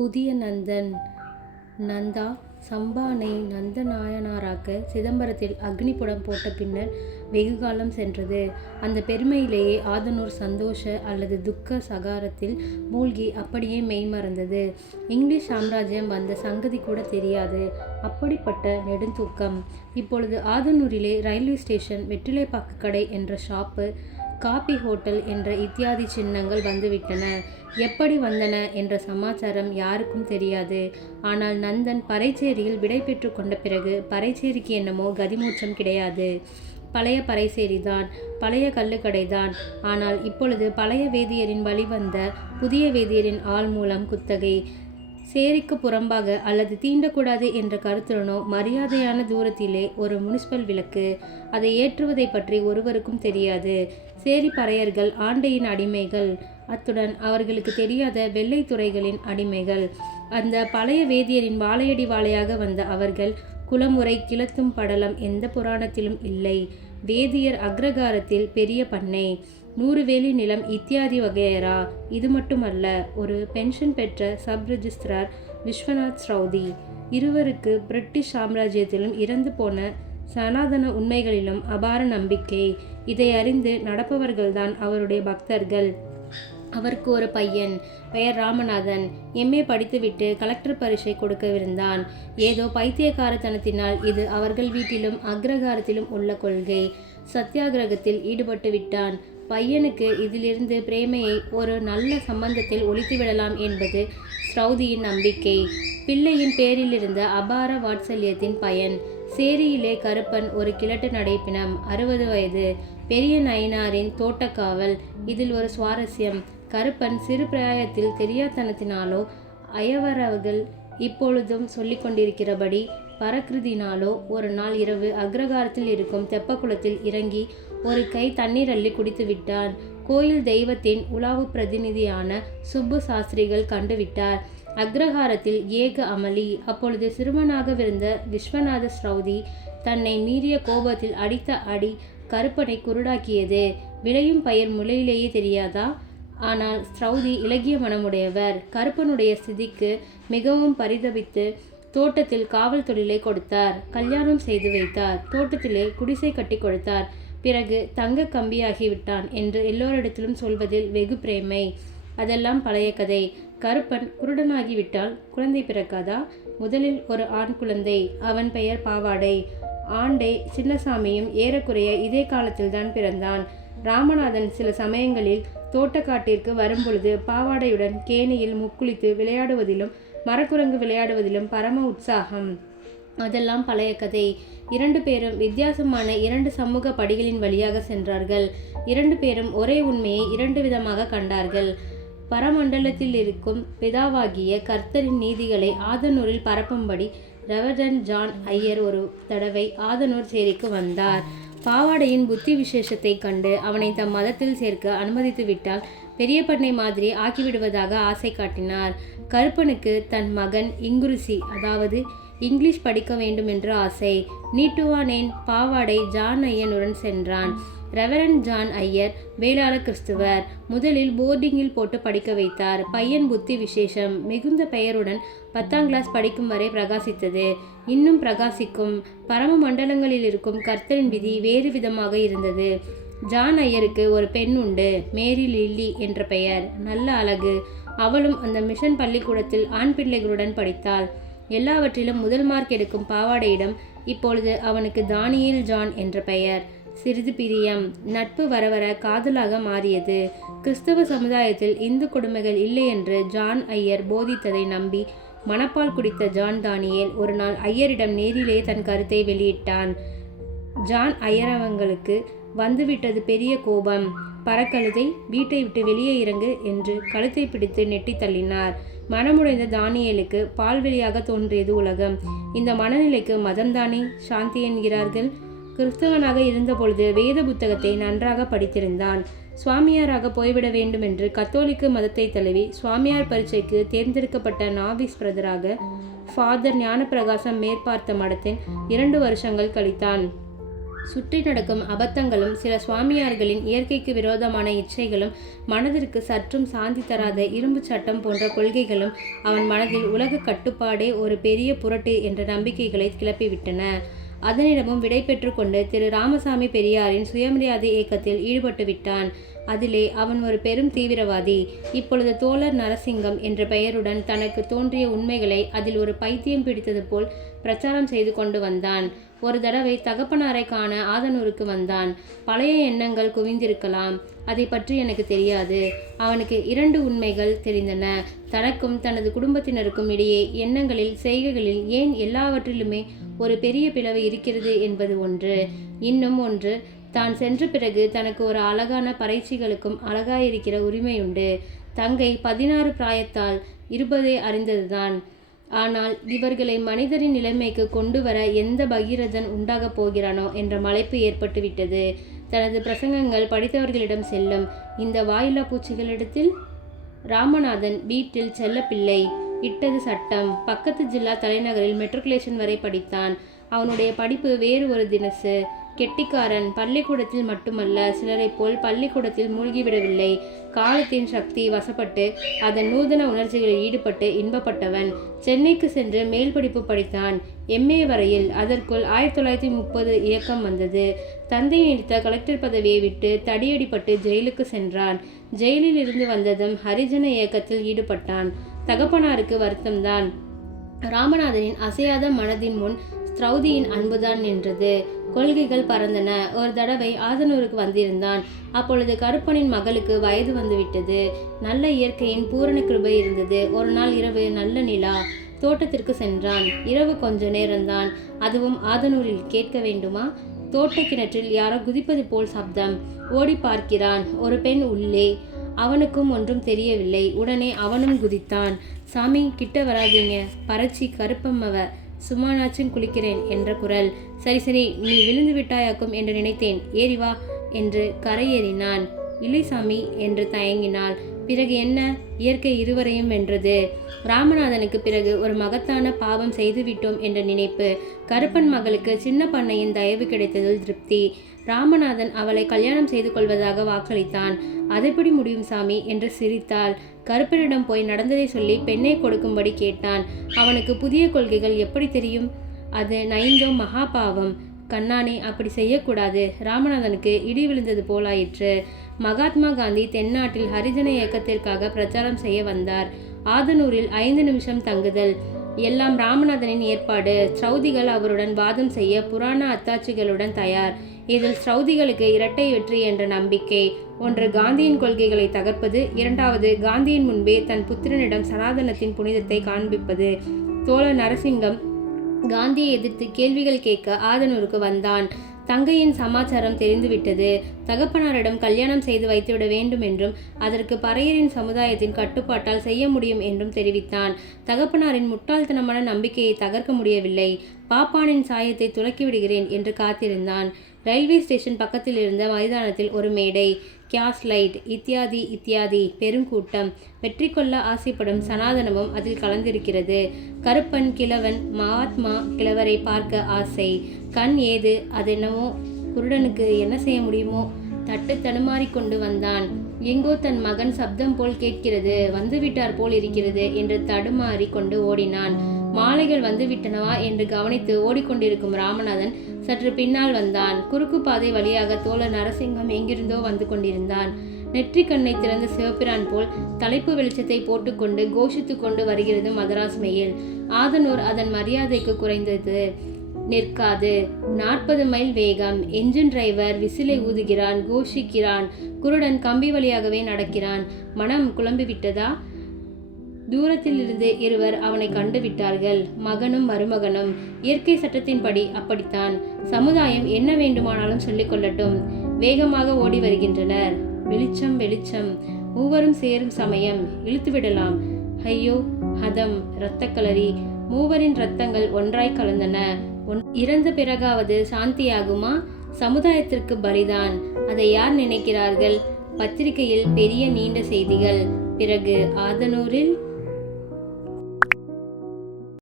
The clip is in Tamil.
புதிய நந்தன். நந்தா சம்பானை நந்தநாயனாராக்க சிதம்பரத்தில் அக்னிபுடம் போட்ட பின்னர் வெகுகாலம் சென்றது. அந்த பெருமையிலேயே ஆதனூர் சந்தோஷ அல்லது துக்க சகாரத்தில் மூழ்கி அப்படியே மெய்மறந்தது. இங்கிலீஷ் சாம்ராஜ்யம் வந்த சங்கதி கூட தெரியாது. அப்படிப்பட்ட நெடுந்தூக்கம். இப்பொழுது ஆதனூரிலே ரயில்வே ஸ்டேஷன், வெற்றிலைப்பாக்கு கடை என்ற ஷாப்பு, காபி ஹோட்டல் என்ற இத்தியாதி சின்னங்கள் வந்துவிட்டன. எப்படி வந்தன என்ற சமாச்சாரம் யாருக்கும் தெரியாது. ஆனால் நந்தன் பறைச்சேரியில் விடை பெற்று கொண்ட பிறகு பறைச்சேரிக்கு என்னமோ கதிமூச்சம் கிடையாது. பழைய பறைச்சேரிதான், பழைய கள்ளுக்கடைதான். ஆனால் இப்பொழுது பழைய வேதியரின் வழிவந்த புதிய வேதியரின் ஆள் மூலம் குத்தகை. சேரிக்கு புறம்பாக அல்லது தீண்டக்கூடாது என்ற கருத்துடனோ மரியாதையான தூரத்திலே ஒரு முனிசிபல் விளக்கு. அதை ஏற்றுவதை பற்றி ஒருவருக்கும் தெரியாது. சேரி பறையர்கள் ஆண்டையின் அடிமைகள். அத்துடன் அவர்களுக்கு தெரியாத வெள்ளைத்துறைகளின் அடிமைகள். அந்த பழைய வேதியரின் வாழையடி வாழையாக வந்த அவர்கள் குலமுறை கிளத்தும் படலம் எந்த புராணத்திலும் இல்லை. வேதியர் அக்ரகாரத்தில் பெரிய பண்ணை, 100 வேலி நிலம் இத்தியாதி வகையரா. இது மட்டுமல்ல, ஒரு பென்ஷன் பெற்ற சப் ரிஜிஸ்ட்ரார் விஸ்வநாத் ஸ்ரௌதி. இருவருக்கு பிரிட்டிஷ் சாம்ராஜ்யத்திலும் இறந்து போன சனாதன உண்மைகளிலும் அபார நம்பிக்கை. இதை அறிந்து நடப்பவர்கள்தான் அவருடைய பக்தர்கள். அவருக்கு ஒரு பையன், பெயர் ராமநாதன். MA படித்துவிட்டு கலெக்டர் பரீட்சை கொடுக்கவிருந்தான். ஏதோ பைத்தியக்காரத்தனத்தினால் இது அவர்கள் வீட்டிலும் அக்ரகாரத்திலும் உள்ள கொள்கை. சத்தியாகிரகத்தில் ஈடுபட்டு விட்டான். பையனுக்கு இதிலிருந்து பிரேமையை ஒரு நல்ல சம்பந்தத்தில் ஒழித்துவிடலாம் என்பது ஸ்ரௌதியின் நம்பிக்கை. பிள்ளையின் பேரிலிருந்த அபார வாத்சல்யத்தின் பயன். சேரியிலே கருப்பன் ஒரு கிழட்டு நடைப்பினம், 60 வயது, பெரிய நயினாரின் தோட்டக்காவல். இதில் ஒரு சுவாரஸ்யம். கருப்பன் சிறு பிராயத்தில் தெரியாதனத்தினாலோ அயவரவர்கள் இப்பொழுதும் சொல்லிக் கொண்டிருக்கிறபடி பரக்கிருதினாலோ ஒரு நாள் இரவு அக்ரகாரத்தில் இருக்கும் தெப்பக்குளத்தில் இறங்கி ஒரு கை தண்ணீர் அள்ளி குடித்து விட்டான். கோயில் தெய்வத்தின் உலாவு பிரதிநிதியான சுப்பு சாஸ்திரிகள் கண்டுவிட்டார். அக்ரஹாரத்தில் ஏக அமளி. அப்பொழுது சிறுவனாகவிருந்த விஸ்வநாத ஸ்ரௌதி தன்னை மீறிய கோபத்தில் அடித்த அடி கருப்பனை குருடாக்கியது. விளையும் பயிர் முளையிலேயே தெரியாதா? ஆனால் ஸ்ரௌதி இலகிய மனமுடையவர். கருப்பனுடைய ஸ்திதிக்கு மிகவும் பரிதபித்து தோட்டத்தில் காவல் தொழிலை கொடுத்தார். கல்யாணம் செய்து வைத்தார். தோட்டத்திலே குடிசை கட்டி கொடுத்தார். பிறகு தங்க கம்பியாகிவிட்டான் என்று எல்லோரிடத்திலும் சொல்வதில் வெகு பிரேமை. அதெல்லாம் பழைய கதை. கருப்பன் குருடனாகிவிட்டால் குழந்தை பிறக்காதா? முதலில் ஒரு ஆண் குழந்தை. அவன் பெயர் பாவாடை. ஆண்டை சின்னசாமியும் ஏறக்குறைய இதே காலத்தில்தான் பிறந்தான். ராமநாதன் சில சமயங்களில் தோட்டக்காட்டிற்கு வரும்பொழுது பாவாடையுடன் கேணியில் முக்குளித்து விளையாடுவதிலும் மரக்குரங்கு விளையாடுவதிலும் பரம உற்சாகம். அதெல்லாம் பழைய கதை. 2 பேரும் வித்தியாசமான 2 சமூக படிகளின் வழியாக சென்றார்கள். 2 பேரும் ஒரே உண்மையை 2 விதமாக கண்டார்கள். பரமண்டலத்தில் இருக்கும் பிதாவாகிய கர்த்தரின் நீதிகளை ஆதனூரில் பரப்பும்படி ரெவரண்ட் ஜான் ஐயர் ஒரு தடவை ஆதனூர் சேரிக்கு வந்தார். பாவாடையின் புத்தி விசேஷத்தை கண்டு அவனை தம் மதத்தில் சேர்க்க அனுமதித்து விட்டால் பெரிய பண்ணை மாதிரி ஆக்கிவிடுவதாக ஆசை காட்டினார். கருப்பனுக்கு தன் மகன் இங்குருசி, அதாவது இங்கிலீஷ் படிக்க வேண்டும் என்று ஆசை. நீட்டுவானேன்? பாவாடை ஜான் ஐயனுடன் சென்றான். ரெவரண்ட் ஜான் ஐயர் வேளாள கிறிஸ்துவர். முதலில் போர்டிங்கில் போட்டு படிக்க வைத்தார். பையன் புத்தி விசேஷம் மிகுந்த பெயருடன் 10ஆம் கிளாஸ் படிக்கும் வரை பிரகாசித்தது. இன்னும் பிரகாசிக்கும். பரம மண்டலங்களில் இருக்கும் கர்த்தரின் விதி வேறு விதமாக இருந்தது. ஜான் ஐயருக்கு ஒரு பெண் உண்டு, மேரி லில்லி என்ற பெயர். நல்ல அழகு. அவளும் அந்த மிஷன் பள்ளிக்கூடத்தில் ஆண் பிள்ளைகளுடன் படித்தாள். எல்லாவற்றிலும் முதல் மார்க் எடுக்கும் பாவாடையிடம் இப்பொழுது அவனுக்கு தானியேல் ஜான் என்ற பெயர். சிறிது பிரியம், நட்பு வரவர காதலாக மாறியது. கிறிஸ்தவ சமுதாயத்தில் இந்து கொடுமைகள் இல்லை என்று ஜான் ஐயர் போதித்ததை நம்பி மணப்பால் குடித்த ஜான் தானியேல் ஒரு நாள் ஐயரிடம் நேரிலே தன் கருத்தை வெளியிட்டான். ஜான் ஐயரவங்களுக்கு வந்துவிட்டது பெரிய கோபம். பறக்கழுதை, வீட்டை விட்டு வெளியே இறங்கு என்று கழுத்தை பிடித்து நெட்டி தள்ளினார். மனமுடைந்த தானியேலுக்கு பால்வெளியாக தோன்றியது உலகம். இந்த மனநிலைக்கு மதம்தானே சாந்தி என்கிறார்கள். கிறிஸ்தவனாக இருந்தபொழுது வேத புத்தகத்தை நன்றாக படித்திருந்தான். சுவாமியாராக போய்விட வேண்டும் என்று கத்தோலிக்க மதத்தை தழுவி சுவாமியார் பரீட்சைக்கு தேர்ந்தெடுக்கப்பட்ட நாவிஸ் பிரதராக ஃபாதர் ஞானப்பிரகாசம் மேற்பார்த்த மடத்தின் 2 வருஷங்கள் கழித்தான். சுற்றி நடக்கும் அபத்தங்களும் சில சுவாமியார்களின் இயற்கைக்கு விரோதமான இச்சைகளும் மனதிற்கு சற்றும் சாந்தி தராத இரும்பு சட்டம் போன்ற கொள்கைகளும் அவன் மனதில் உலக கட்டுப்பாடே ஒரு பெரிய புரட்டு என்ற நம்பிக்கைகளை கிளப்பிவிட்டன. அதனிடமும் விடை பெற்று கொண்டு திரு ராமசாமி பெரியாரின் சுயமரியாதை இயக்கத்தில் ஈடுபட்டு விட்டான். அதிலே அவன் ஒரு பெரும் தீவிரவாதி. இப்பொழுது தோழர் நரசிங்கம் என்ற பெயருடன் தனக்கு தோன்றிய உண்மைகளை அதில் ஒரு பைத்தியம் பிடித்தது போல் பிரச்சாரம் செய்து கொண்டு வந்தான். ஒரு தடவை தகப்பனாரை காண ஆதனூருக்கு வந்தான். பழைய எண்ணங்கள் குவிந்திருக்கலாம், அதை பற்றி எனக்கு தெரியாது. அவனுக்கு 2 உண்மைகள் தெரிந்தன. தனக்கும் தனது குடும்பத்தினருக்கும் இடையே எண்ணங்களில், செய்கைகளில், ஏன் எல்லாவற்றிலுமே ஒரு பெரிய பிளவு இருக்கிறது என்பது ஒன்று. இன்னும் ஒன்று, தான் சென்ற பிறகு தனக்கு ஒரு அழகான பறைச்சிகளுக்கும் அழகாயிருக்கிற உரிமையுண்டு. தங்கை 16 பிராயத்தால் 20 அறிந்ததுதான். ஆனால் இவர்களை மனிதரின் நிலைமைக்கு கொண்டு வர எந்த பகீரதன் உண்டாகப் போகிறானோ என்ற மலைப்பு ஏற்பட்டு விட்டது. தனது பிரசங்கங்கள் படித்தவர்களிடம் செல்லும். இந்த வாயில்லா பூச்சிகளிடத்தில் ராமநாதன் வீட்டில் செல்லப்பிள்ளை இட்டது சட்டம். பக்கத்து ஜில்லா தலைநகரில் மெட்ரிகுலேஷன் வரை படித்தான். அவனுடைய படிப்பு வேறு ஒரு தினசு. கெட்டிக்காரன். பள்ளிக்கூடத்தில் மட்டுமல்ல, சிலரைப் போல் பள்ளிக்கூடத்தில் மூழ்கிவிடவில்லை. காலத்தின் சக்தி வசப்பட்டு அதன் நூதன உணர்ச்சிகளில் ஈடுபட்டு இன்பப்பட்டவன். சென்னைக்கு சென்று மேல் படிப்பு படித்தான், MA வரையில். அதற்குள் 1930 இயக்கம் வந்தது. தந்தை நீடித்த கலெக்டர் பதவியை விட்டு தடியடிப்பட்டு ஜெயிலுக்கு சென்றான். ஜெயிலில் இருந்து வந்ததும் ஹரிஜன இயக்கத்தில் ஈடுபட்டான். தகப்பனாருக்கு வருத்தம்தான். ராமநாதனின் அசையாத மனதின் முன் ஸ்ரௌதியின் அன்புதான் நின்றது. கொள்கைகள் பறந்தன. ஒரு தடவை ஆதனூருக்கு வந்திருந்தான். அப்பொழுது கருப்பனின் மகளுக்கு வயது வந்துவிட்டது. நல்ல இயற்கையின் பூரண கிருபை இருந்தது. ஒரு நாள் இரவு நல்ல நிலா. தோட்டத்திற்கு சென்றான். இரவு கொஞ்ச நேரம்தான், அதுவும் ஆதனூரில். கேட்க வேண்டுமா? தோட்ட கிணற்றில் யாரோ குதிப்பது போல் சப்தம். ஓடி பார்க்கிறான். ஒரு பெண் உள்ளே. அவனுக்கும் ஒன்றும் தெரியவில்லை. உடனே அவனும் குதித்தான். சாமி, கிட்ட வராதீங்க, பறச்சி கருப்பம்மவ, சும்மானாச்சும் குளிக்கிறேன் என்ற குரல். சரி சரி, நீ விழுந்து விட்டாயாக்கும் என்று நினைத்தேன், ஏறி வா என்று கரையேறினான். இல்லை சாமி என்று தயங்கினாள். பிறகு என்ன? இயற்கை இருவரையும் வென்றது. ராமநாதனுக்கு பிறகு ஒரு மகத்தான பாவம் செய்துவிட்டோம் என்ற நினைப்பு. கருப்பன் மகளுக்கு சின்ன பண்ணையின் தயவு கிடைத்ததில் திருப்தி. ராமநாதன் அவளை கல்யாணம் செய்து கொள்வதாக வாக்களித்தான். அதெப்படி முடியும் சாமி என்று சிரித்தாள். கருப்பனிடம் போய் நடந்ததை சொல்லி பெண்ணை கொடுக்கும்படி கேட்டான். அவனுக்கு புதிய கொள்கைகள் எப்படி தெரியும்? அது நைந்தோ மகா பாவம். கண்ணானே, அப்படி செய்யக்கூடாது. ராமநாதனுக்கு இடி விழுந்தது போலாயிற்று. மகாத்மா காந்தி தென்னாட்டில் ஹரிஜன இயக்கத்திற்காக பிரச்சாரம் செய்ய வந்தார். ஆதனூரில் 5 நிமிஷம் தங்குதல். எல்லாம் ராமநாதனின் ஏற்பாடு. ஸ்ரௌதிகள் அவருடன் வாதம் செய்ய புராண அத்தாட்சிகளுடன் தயார். இதில் ஸ்ரௌதிகளுக்கு இரட்டை வெற்றி என்ற நம்பிக்கை. ஒன்று, காந்தியின் கொள்கைகளை தகர்ப்பது. இரண்டாவது, காந்தியின் முன்பே தன் புத்திரனிடம் சனாதனத்தின் புனிதத்தை காண்பிப்பது. தோழர் நரசிங்கம் காந்தியை எதிர்த்து கேள்விகள் கேட்க ஆதனூருக்கு வந்தான். தங்கையின் சமாச்சாரம் தெரிந்துவிட்டது. தகப்பனாரிடம் கல்யாணம் செய்து வைத்துவிட வேண்டும் என்றும் அதற்கு பறையரின் சமுதாயத்தின் கட்டுப்பாட்டால் செய்ய முடியும் என்றும் தெரிவித்தான். தகப்பனாரின் முட்டாள்தனமான நம்பிக்கையை தகர்க்க முடியவில்லை. பாப்பானின் சாயத்தை துலக்கிவிடுகிறேன் என்று காத்திருந்தான். ரயில்வே ஸ்டேஷன் பக்கத்தில் இருந்த மைதானத்தில் ஒரு மேடை. கியாஸ் லைட் இத்தியாதி இத்தியாதி. பெருங்கூட்டம். வெற்றி கொள்ள ஆசைப்படும் சனாதனமும் அதில் கலந்திருக்கிறது. கருப்பன் கிழவன் மகாத்மா கிழவரை பார்க்க ஆசை. கண் ஏது, அதென்னவோ குருடனுக்கு என்ன செய்ய முடியுமோ. தட்டு தடுமாறிக்கொண்டு வந்தான். எங்கோ தன் மகன் சப்தம் போல் கேட்கிறது, வந்துவிட்டார் போல் இருக்கிறது என்று தடுமாறி கொண்டு ஓடினான். மாலைகள் வந்துவிட்டனவா என்று கவனித்து ஓடிக்கொண்டிருக்கும் ராமநாதன் சற்று பின்னால் வந்தான். குறுக்கு பாதை வழியாக தோழர் நரசிங்கம் எங்கிருந்தோ வந்து கொண்டிருந்தான். நெற்றி கண்ணை திறந்த சிவபிரான் போல் தலைப்பு வெளிச்சத்தை போட்டுக்கொண்டு கோஷித்து கொண்டு வருகிறது மதராஸ் மெயில். ஆதனூர் அதன் மரியாதைக்கு குறைந்தது நிற்காது. 40 மைல் வேகம். என்ஜின் டிரைவர் விசிலை ஊதுகிறான், கோஷிக்கிறான். குருடன் கம்பி வழியாகவே நடக்கிறான். மனம் குழம்பிவிட்டதா? தூரத்தில் இருந்து இருவர் அவனை கண்டுவிட்டார்கள். மகனும் மருமகனும். இயற்கை சட்டத்தின்படி அப்படித்தான். சமுதாயம் என்ன வேண்டுமானாலும் சொல்லிக் கொள்ளட்டும். வேகமாக ஓடி வருகின்றனர். வெளிச்சம் வெளிச்சம். மூவரும் சேரும் சமயம். இழுத்துவிடலாம். ஐயோ, ஹதம், இரத்தக்களரி. மூவரின் இரத்தங்கள் ஒன்றாய் கலந்தன. இறந்த பிறகாவது சாந்தியாகுமா? சமுதாயத்திற்கு பலிதான். அதை யார் நினைக்கிறார்கள்? பத்திரிகையில் பெரிய நீண்ட செய்திகள். பிறகு ஆதனூரில்